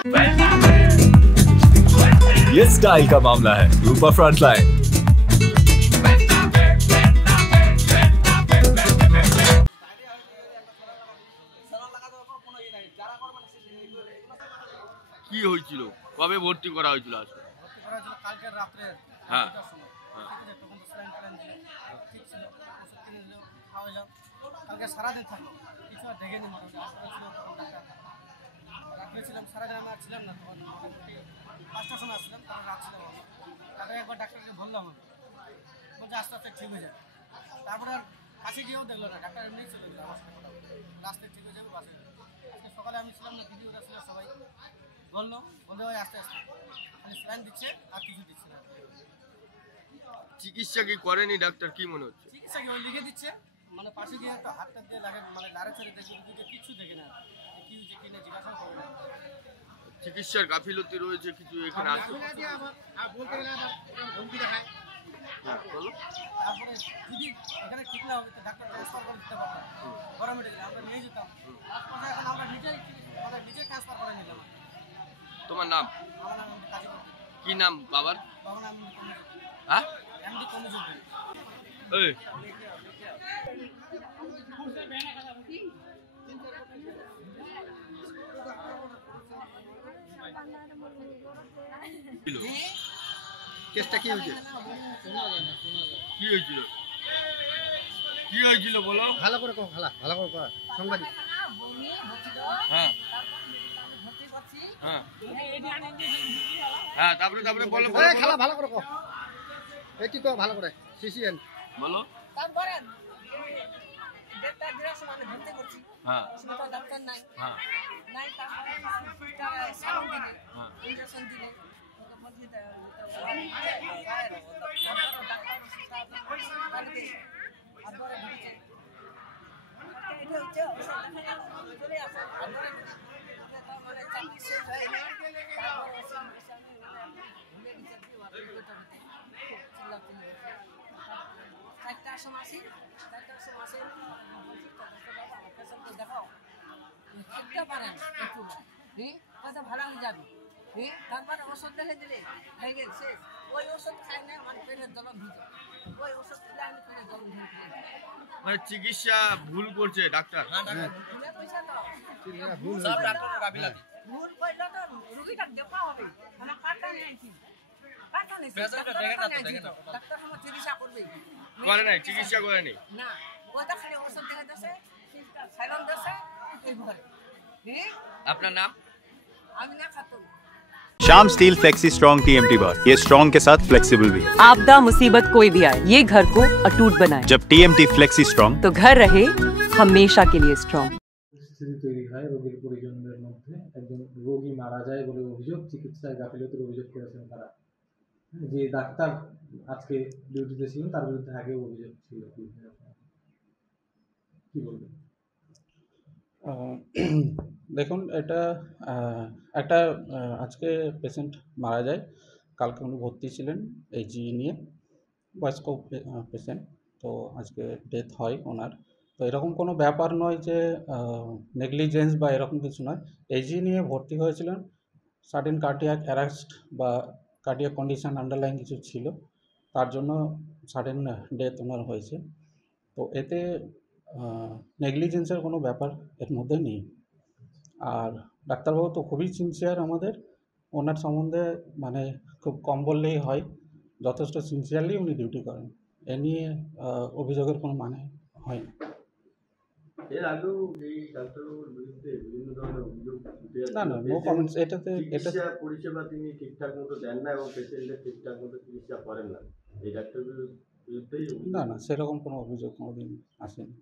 ये स्टाइल का मामला है। रूपा फ्रंटलाइन। কি হয়েছিল, কবে ভর্তি করা হয়েছিল? আজকে কালকে রাত্রে। হ্যাঁ কালকে সারাদিন থাকলো, কিছু আর দেখেনি। রাত্রে ছিলাম, সারাদিন আমরা ছিলাম না। তখন 5টার সময় আসছিলাম, তখন রাত ছিলাম। তারপরে একবার ডাক্তারকে বললাম, বলছে আস্তে আস্তে ঠিক হয়ে যায়। তারপরে আর কাছে গিয়েও দেখলো না, ডাক্তার এমনি চলে গেল আমার সাথে কথা বলে, রাস্তায় ঠিক হয়ে যাবে বাসে। আজকে সকালে আমি ছিলাম না, ভিডিওটা ছিল, সবাই বললো ওই আস্তে আস্তে খালি স্যালাইন দিচ্ছে আর কিছু দিচ্ছে না। চিকিৎসা কি করেনি ডাক্তার, কি মনে হচ্ছে? চিকিৎসা কি ওই লিখে দিচ্ছে, মানে পাশে গিয়ে একটা হাতটা দিয়ে লাগে, মানে লাড়ে ছেড়ে দেখে কিছু দেখে না, কি হয়েছে কি না জিজ্ঞাসা করে না। চিকিৎসার গাফিলতি রয়েছে কিছু এখানে আছে। তারপরে যদি এখানে ঠিক না হবে তো ডাক্তার ট্রান্সফার করে দিতে পারতাম, বড় মেডিকেল আমরা নিয়ে যেতাম। এখন আমরা নিজে ট্রান্সফার করে নিলাম। তোমার নাম? আমার নাম কাজী। কি নাম বাবার? বাবার নাম হ্যাঁ এমডি কমিজুদ্দিন। এই কেসটা কি হয়েছে? কি হয়েছিল, কি হয়েছিল বলো? ভালো করে কো, ভালো করে কো সাংবাদিক। হ্যাঁ হ্যাঁ হ্যাঁ তারপরে বলো। খেলা ভালো করে কো, এটি কো ভালো করে সিসিএন বলো। তারপরে ডেটটা দিরাস মানে ভর্তি করছি। হ্যাঁ সেটা ডাক্তার নাই। হ্যাঁ নাই তারপরে তারা সাউন্ড দিলে, হ্যাঁ ইনজেকশন দিলে, ভালো হয়ে যাবে। তারপরে ওষুধ দেখে দিলে হয়ে গেল শেষ। ওই ওষুধ খাই না, মানে পেটের জল ভিজে, ওই ওষুধ খেলে আমি পেটের জল ভিজে। মানে চিকিৎসা ভুল করছে ডাক্তার। ভুলে পয়সা তো ভুল ভুল করলে তো রুগীটা দেখা হবে, মানে কাটা নিয়েছি, কাটা নিয়েছি, ডাক্তার আমার চিকিৎসা করবে করে নাই, চিকিৎসা করে নাই না। ওটা খালি ওষুধ দেখে দিয়েছে, সাইলেন্ট দিয়েছে, এই ঘরে। আপনার নাম? আমি না Khatun. Shyam steel flexi strong TMT बार, ये स्ट्रॉन्ग के साथ फ्लेक्सिबल भी है। आपदा मुसीबत कोई भी आए, ये घर को अटूट बनाए। जब TMT फ्लेक्सी स्ट्रॉन्ग तो घर रहे हमेशा के लिए स्ट्रॉन्ग। পরিস্থিতি তৈরি হয় রোগীর পরিজনদের মধ্যে। একজন রোগী মারা যায় বলে অভিযোগ, চিকিৎসায় গাফিলতির অভিযোগ করেছেন তারা। যে ডাক্তার আজকে ডিউটিতে ছিলেন তার বিরুদ্ধে আগেও অভিযোগ ছিল। কি বলবেন? দেখুন, এটা একটা আজকে পেশেন্ট মারা যায়, কালকে উনি ভর্তি ছিলেন এইচজি নিয়ে, বয়স্ক পেশেন্ট। তো আজকে ডেথ হয় ওনার। তো এরকম কোনো ব্যাপার নয় যে নেগলিজেন্স বা এরকম কিছু নয়। এইচজি নিয়ে ভর্তি হয়েছিলেন, সাডেন কার্ডিয়াক অ্যারেস্ট বা কার্ডিয়াক কন্ডিশন আন্ডারলাইন কিছু ছিল, তার জন্য সাডেন ডেথ ওনার হয়েছে। তো এতে নেগলিজেন্সের কোনো ব্যাপার এর মধ্যে নেই। আর ডাক্তারবাবু তো খুবই সিনসিয়ার আমাদের, ওনার সম্বন্ধে মানে খুব কম বললেই হয়, যথেষ্ট সিনসিয়ারলি উনি ডিউটি করেন। এ নিয়ে অভিযোগের কোনো মানে হয় না। এর আগেও এই ডাক্তারবাবুর বিরুদ্ধে বিভিন্ন ধরনের অভিযোগ না, নো কমেন্টস। এটা চিকিৎসা পরিষেবা তিনি ঠিকঠাক মতো দেন না এবং পেশেন্টের ঠিকঠাক মতো চিকিৎসা করেন না, এই ডাক্তারগুলোর বিরুদ্ধেই। না, সেরকম কোনো অভিযোগ কোনোদিন আসেনি।